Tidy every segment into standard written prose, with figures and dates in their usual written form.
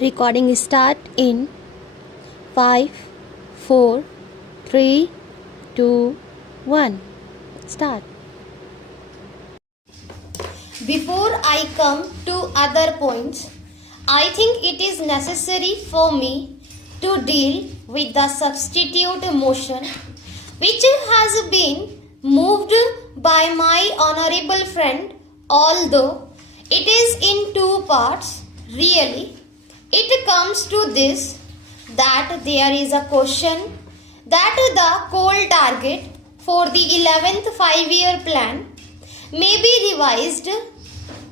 Recording start in 5, 4, 3, 2, 1. Start. Before I come to other points, I think it is necessary for me to deal with the substitute motion which has been moved by my honorable friend, although it is in two parts. Really, it comes to this, that there is a question that the coal target for the 11th 5-year plan may be revised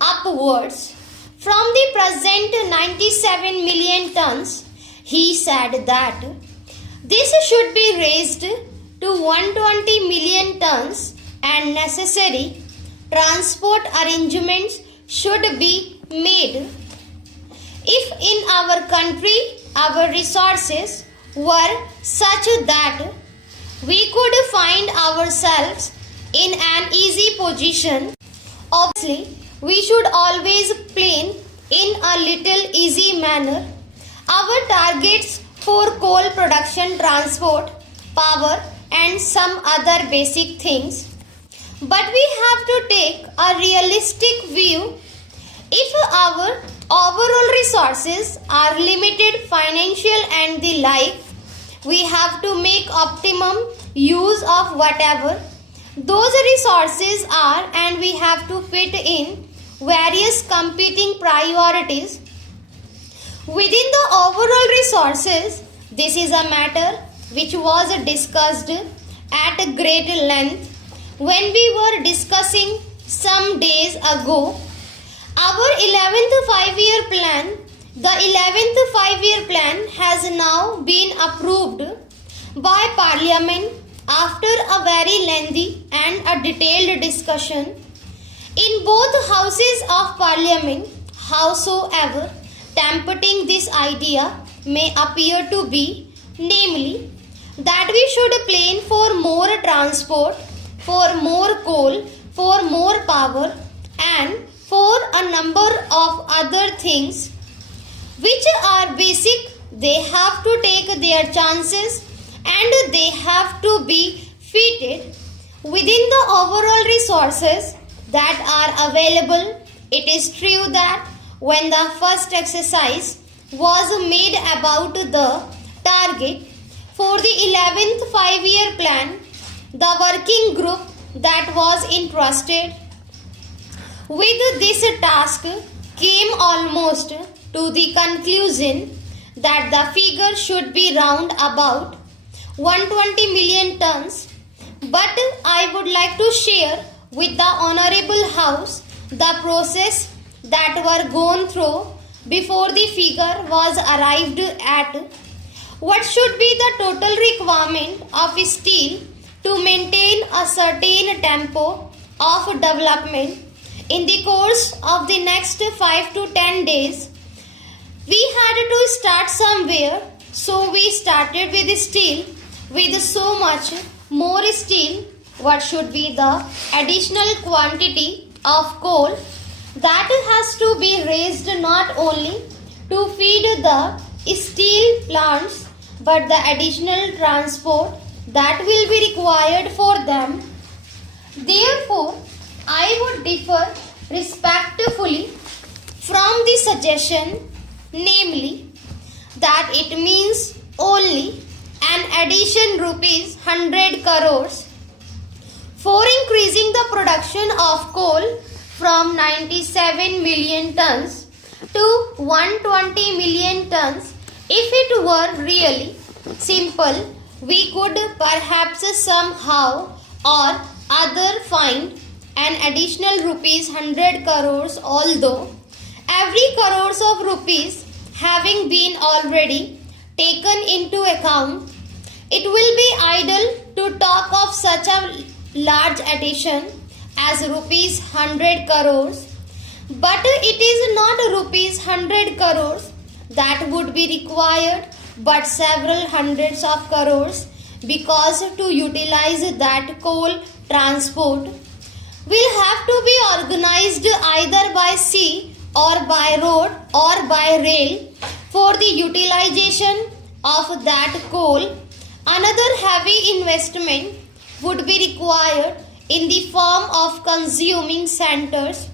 upwards from the present 97 million tons. He said that this should be raised to 120 million tons and necessary transport arrangements should be made. If in our country our resources were such that we could find ourselves in an easy position, obviously we should always plan in a little easy manner our targets for coal production, transport, power and some other basic things. But we have to take a realistic view. If our overall resources are limited, financial and the like, we have to make optimum use of whatever those resources are, and we have to fit in various competing priorities within the overall resources. This is a matter which was discussed at great length when we were discussing some days ago our 11th 5-year plan. The 11th 5-year plan has now been approved by Parliament after a very lengthy and a detailed discussion in both houses of Parliament. Howsoever tempting this idea may appear to be, namely that we should plan for more transport, for more coal, for more power and for a number of other things which are basic, they have to take their chances and they have to be fitted within the overall resources that are available. It is true that when the first exercise was made about the target for the 11th 5-year plan, the working group that was entrusted with this task came almost to the conclusion that the figure should be round about 120 million tons. But I would like to share with the Honorable House the process that were gone through before the figure was arrived at. What should be the total requirement of steel to maintain a certain tempo of development in the course of the next 5 to 10 days? We had to start somewhere, so we started with steel. With so much more steel, what should be the additional quantity of coal that has to be raised not only to feed the steel plants but the additional transport that will be required for them. Therefore, I would differ respectfully from the suggestion, namely that it means only an addition rupees 100 crores for increasing the production of coal from 97 million tons to 120 million tons. If it were really simple, we could perhaps somehow or other find an additional rupees 100 crores, although every crores of rupees having been already taken into account, it will be idle to talk of such a large addition as rupees 100 crores. But it is not rupees 100 crores that would be required, but several hundreds of crores, because to utilize that coal transport will have to be organized either by sea or by road or by rail for the utilization of that coal, another heavy investment would be required in the form of consuming centers,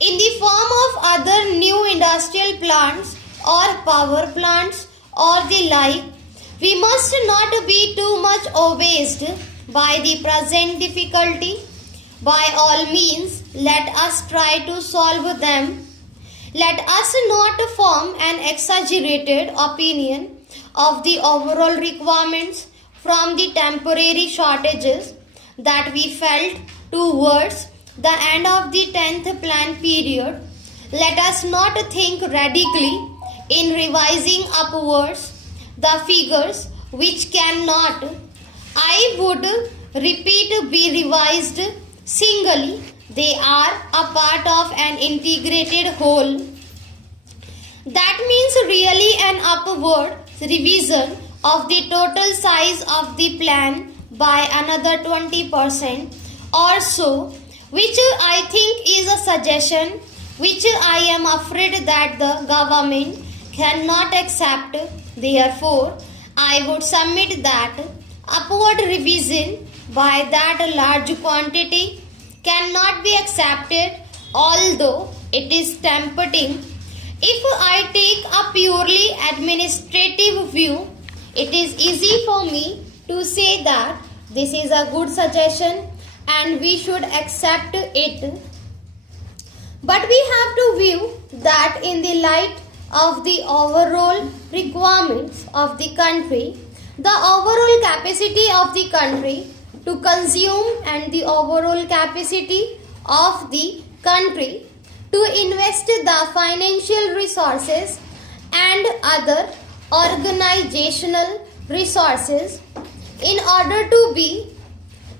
in the form of other new industrial plants or power plants or the like. We must not be too much obsessed by the present difficulty. By all means, let us try to solve them. Let us not form an exaggerated opinion of the overall requirements from the temporary shortages that we felt towards the end of the 10th plan period. Let us not think radically in revising upwards the figures which cannot, I would repeat, be revised singly. They are a part of an integrated whole. That means really an upward revision of the total size of the plan by another 20% or so, which I think is a suggestion which I am afraid that the government cannot accept. Therefore, I would submit that upward revision by that large quantity cannot be accepted, although it is tempting. If I take a purely administrative view, it is easy for me to say that this is a good suggestion and we should accept it. But we have to view that in the light of the overall requirements of the country, the overall capacity of the country to consume and the overall capacity of the country to invest the financial resources and other organizational resources in order to be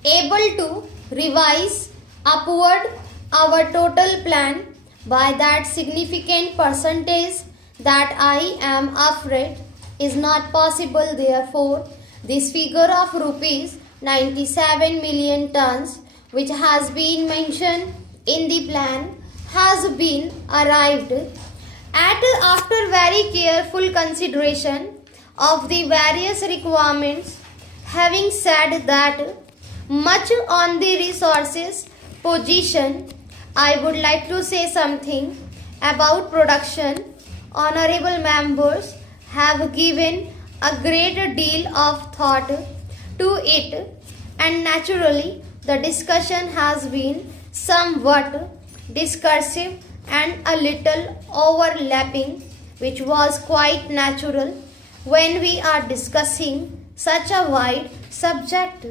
able to revise upward our total plan by that significant percentage, that I am afraid is not possible. Therefore, this figure of rupees 97 million tons which has been mentioned in the plan has been arrived at after very careful consideration of the various requirements. Having said that much on the resources position, I would like to say something about production. Honorable members have given a great deal of thought to it, and naturally the discussion has been somewhat discursive and a little overlapping, which was quite natural when we are discussing such a wide subject.